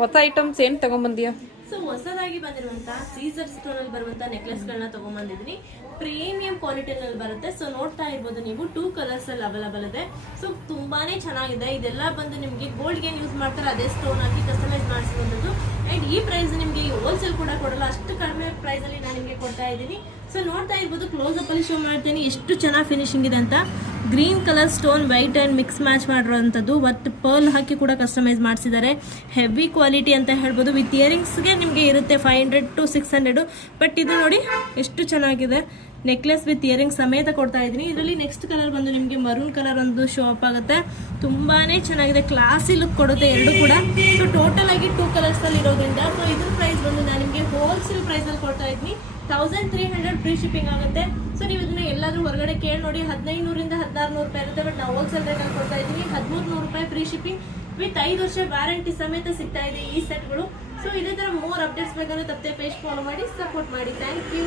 ಹೊಸ ಐಟಮ್ಸ್ ಏನ್ ತಗೊಂಬಂದಿಯಾ? ಸೊ ಹೊಸದಾಗಿ ಬಂದಿರುವಂತ ಸೀಸರ್ ಸ್ಟೋನ್ ಅಲ್ಲಿ ಬರುವಂತ ನೆಕ್ಲೆಸ್ ಗಳನ್ನ ತಗೊಂಡ್ಬಂದಿದ್ದೀನಿ. ಪ್ರೀಮಿಯಂ ಕ್ವಾಲಿಟಿನಲ್ಲಿ ಬರುತ್ತೆ. ಸೊ ನೋಡ್ತಾ ಇರ್ಬೋದು ನೀವು, 2 ಕಲರ್ಸ್ ಅಲ್ಲಿ ಅವೈಲಬಲ್ ಇದೆ. ಸೊ ತುಂಬಾನೇ ಚೆನ್ನಾಗಿದೆ. ಇದೆಲ್ಲ ಬಂದು ನಿಮ್ಗೆ ಗೋಲ್ಡ್ ಗೆ ಯೂಸ್ ಮಾಡ್ತಾರೆ, ಅದೇ ಸ್ಟೋನ್ ಹಾಕಿ ಕಸ್ಟಮೈಸ್ ಮಾಡಿಸಿರುವಂತದ್ದು. ಅಂಡ್ ಈ ಪ್ರೈಸ್ ನಿಮ್ಗೆ ಹೋಲ್ಸೇಲ್ ಕೂಡ ಕೊಡಲ್ಲ, ಅಷ್ಟು ಕಡಿಮೆ ಪ್ರೈಸ್ ಅಲ್ಲಿ ನಾನು ನಿಮ್ಗೆ ಕೊಡ್ತಾ ಇದ್ದೀನಿ. ಸೊ ನೋಡ್ತಾ ಇರ್ಬೋದು, ಕ್ಲೋಸ್ ಅಪ್ ಅಲ್ಲಿ ಶೋ ಮಾಡ್ತೀನಿ ಎಷ್ಟು ಚೆನ್ನಾಗಿ ಫಿನಿಶಿಂಗ್ ಇದೆ ಅಂತ. Green colour stone white and mix match ಮಾಡಿರೋಂಥದ್ದು, ಮತ್ತು ಪರ್ಲ್ ಹಾಕಿ ಕೂಡ ಕಸ್ಟಮೈಸ್ ಮಾಡಿಸಿದ್ದಾರೆ. ಹೆವಿ ಕ್ವಾಲಿಟಿ ಅಂತ ಹೇಳ್ಬೋದು. ವಿತ್ ಇಯರಿಂಗ್ಸ್ಗೆ ನಿಮಗೆ ಇರುತ್ತೆ 500 to 600. ಬಟ್ ಇದು ನೋಡಿ ಎಷ್ಟು ಚೆನ್ನಾಗಿದೆ. ನೆಕ್ಲೆಸ್ ವಿತ್ ಇಯರಿಂಗ್ ಸಮೇತ ಕೊಡ್ತಾ ಇದ್ದೀನಿ. ಇದರಲ್ಲಿ ನೆಕ್ಸ್ಟ್ ಕಲರ್ ಬಂದು ನಿಮಗೆ ಮರೂನ್ ಕಲರ್ ಒಂದು ಶೋ ಅಪ್ ಆಗುತ್ತೆ. ತುಂಬಾನೇ ಚೆನ್ನಾಗಿದೆ, ಕ್ಲಾಸಿ ಲುಕ್ ಕೊಡುತ್ತೆ ಎರಡು ಕೂಡ. ಸೊ ಟೋಟಲ್ ಆಗಿ 2 ಕಲರ್ಸ್ ಅಲ್ಲಿ ಇರೋದ್ರಿಂದ ಸೊ ಇದ್ರ ಪ್ರೈಸ್ ಬಂದು ನಾನು ನಿಮಗೆ ಹೋಲ್ಸೇಲ್ ಪ್ರೈಸ್ ಅಲ್ಲಿ ಕೊಡ್ತಾ ಇದ್ದೀನಿ. 1300 ಫ್ರೀ ಶಿಪ್ಪಿಂಗ್ ಆಗುತ್ತೆ. ಸೊ ನೀವು ಇದನ್ನ ಎಲ್ಲಾದ್ರೂ ಹೊರಗಡೆ ಕೇಳಿ ನೋಡಿ, 1500 ಇಂದ 1600 ರೂಪಾಯಿ ಇರುತ್ತೆ. ಬಟ್ ನಾವು ಹೋಲ್ಸೇಲ್ ರೇಟ್ ಅಲ್ಲಿ ಕೊಡ್ತಾ ಇದ್ದೀನಿ 1300 ರೂಪಾಯಿ ಫ್ರೀ ಶಿಪ್ಪಿಂಗ್ ವಿತ್ 5 ವರ್ಷ ವ್ಯಾರಂಟಿ ಸಮೇತ ಸಿಗ್ತಾ ಇದೆ ಈ ಸೆಟ್ಗಳು. ಸೊ ಇದೇ ತರ ಮೋರ್ ಅಪ್ಡೇಟ್ಸ್ ಬೇಕಾದ್ರೆ ತಪ್ಪದೆ ಪೇಜ್ ಫಾಲೋ ಮಾಡಿ, ಸಪೋರ್ಟ್ ಮಾಡಿ. Thank you.